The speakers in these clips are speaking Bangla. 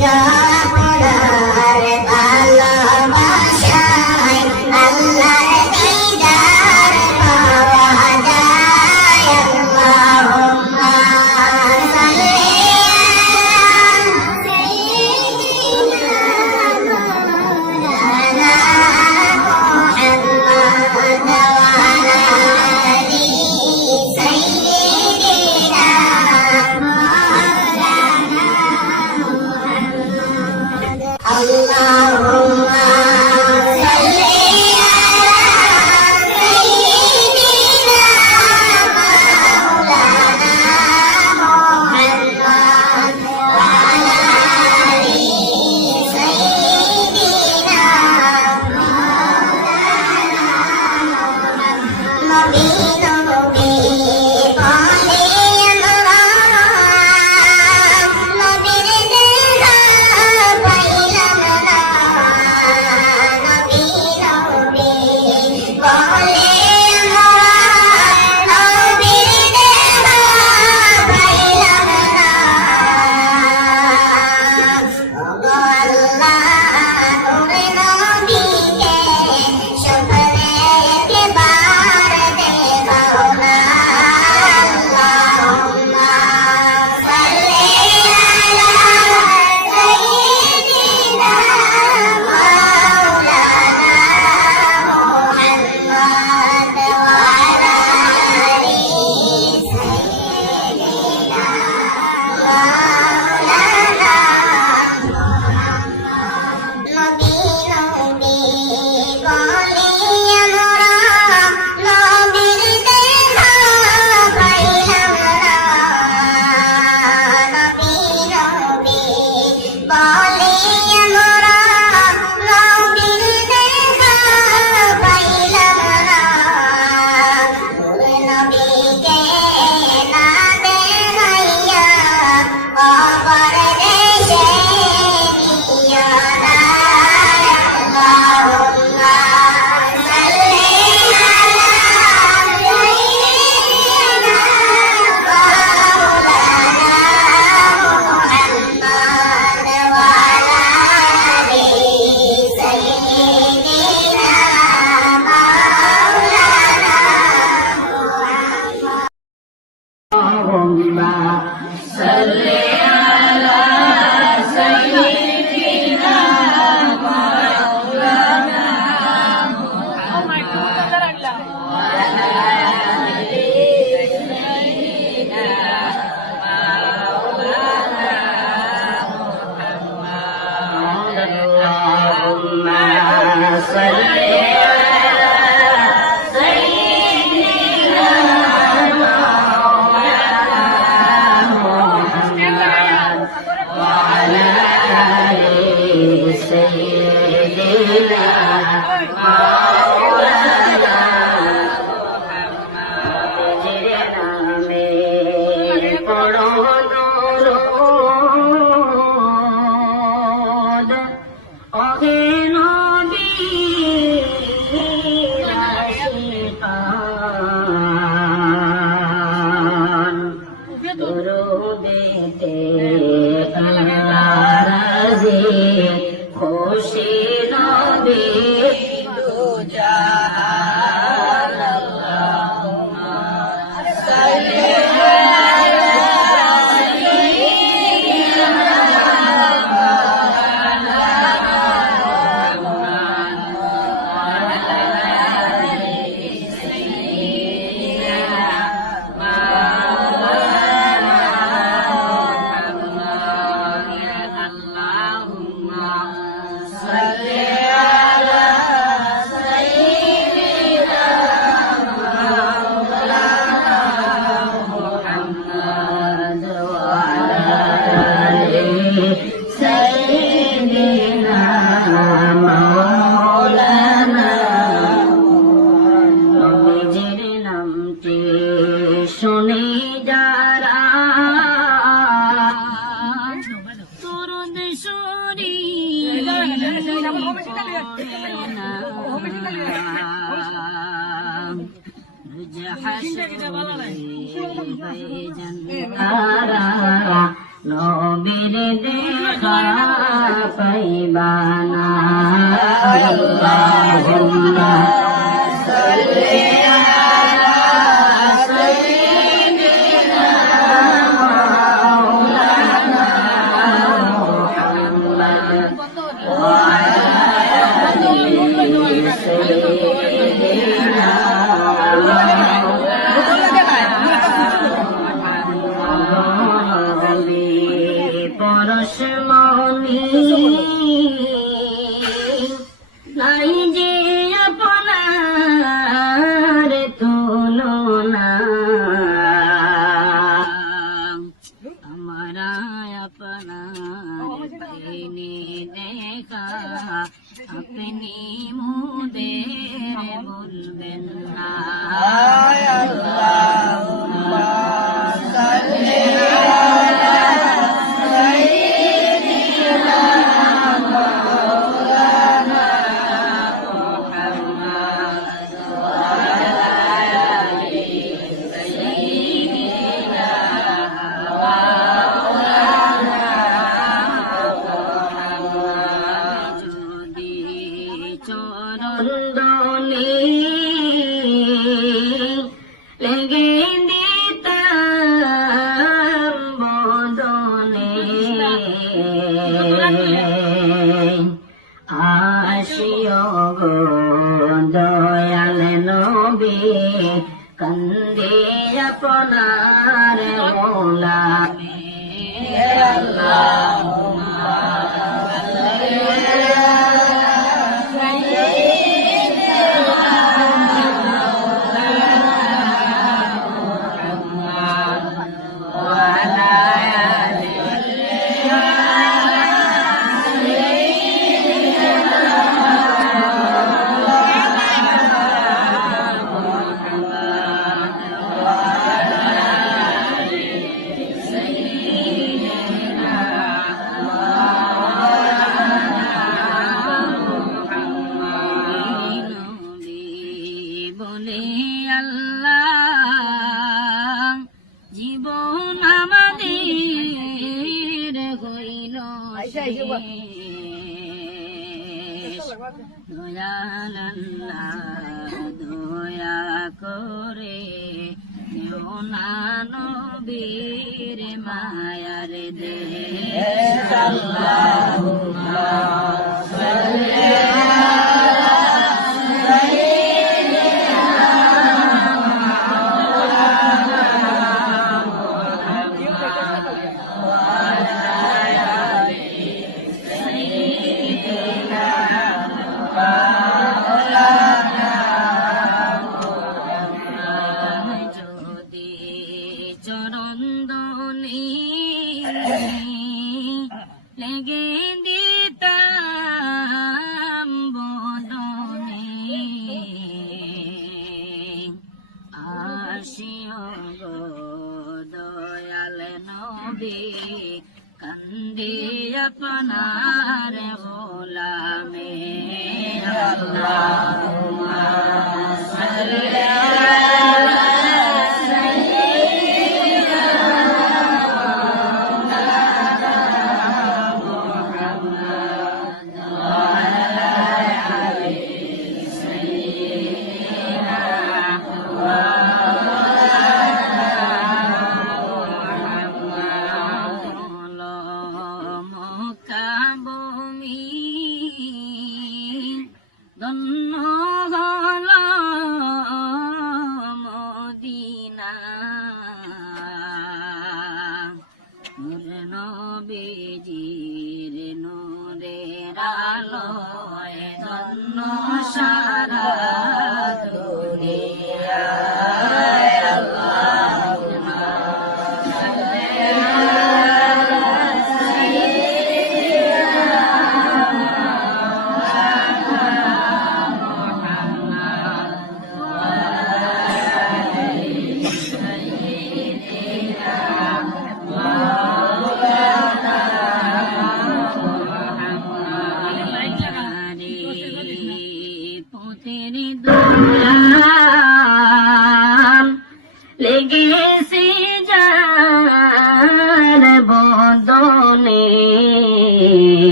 감사합니다. নবীর দেখা পাইবানা। আল্লাহুম্মা পরশমণি দয়া করে নবীর মায়ার দেশ যদি Sa?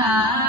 啊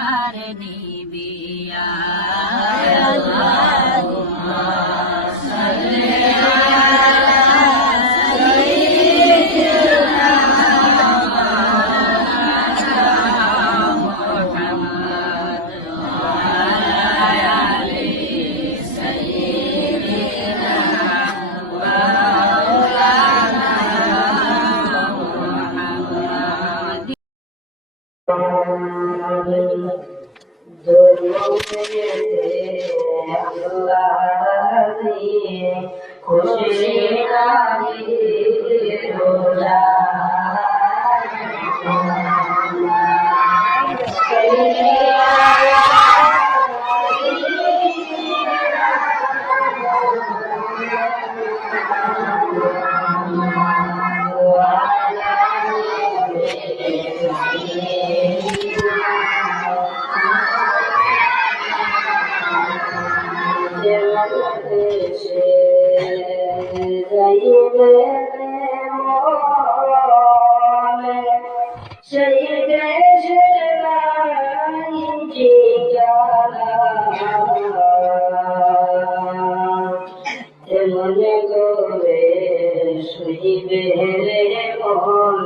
শুইবে রে মন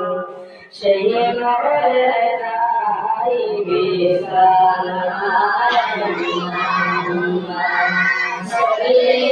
সেই ঘরে গাইবে সেই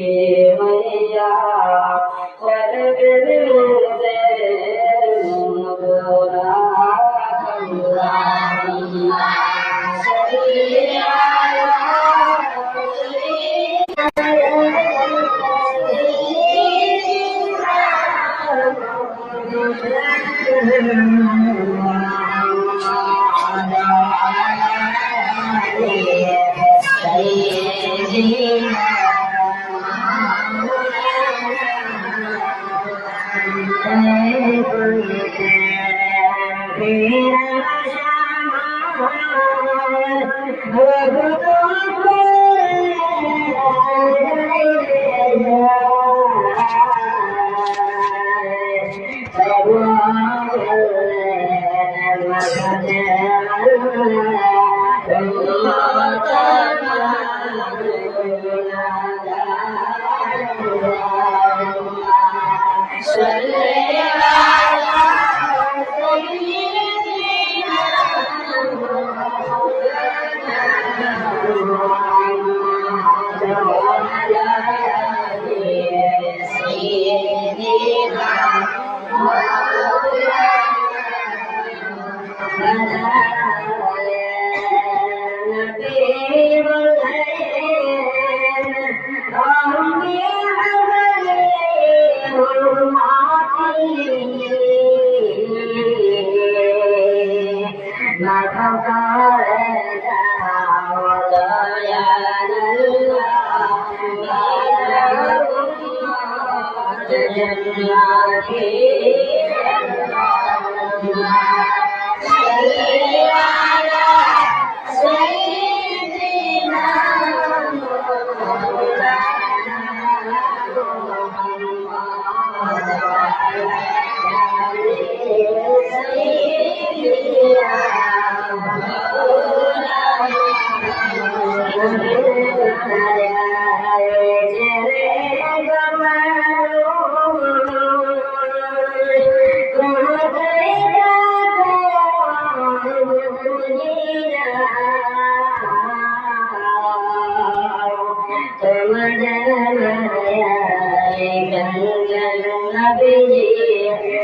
porque You.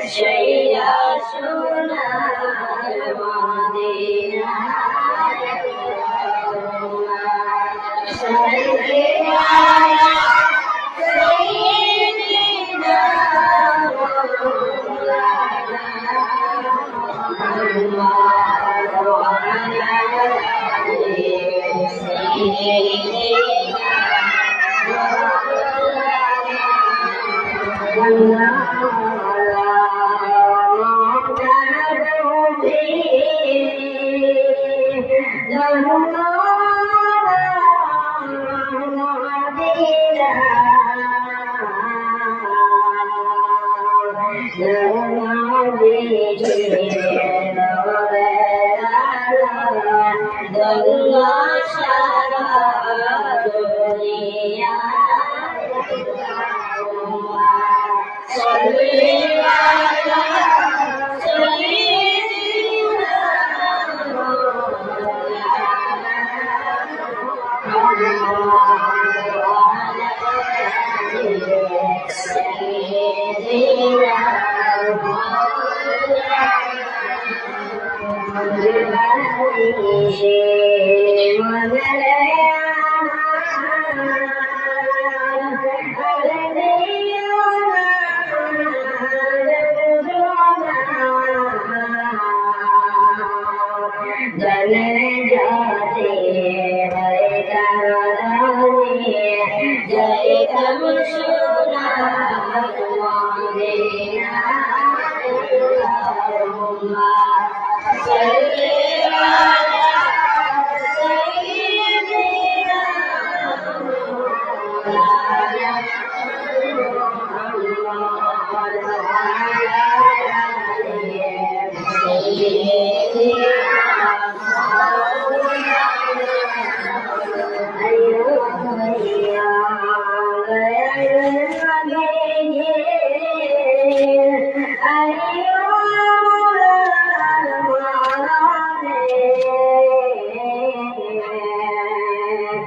শৈয়া সোনার aleluia. Thank you.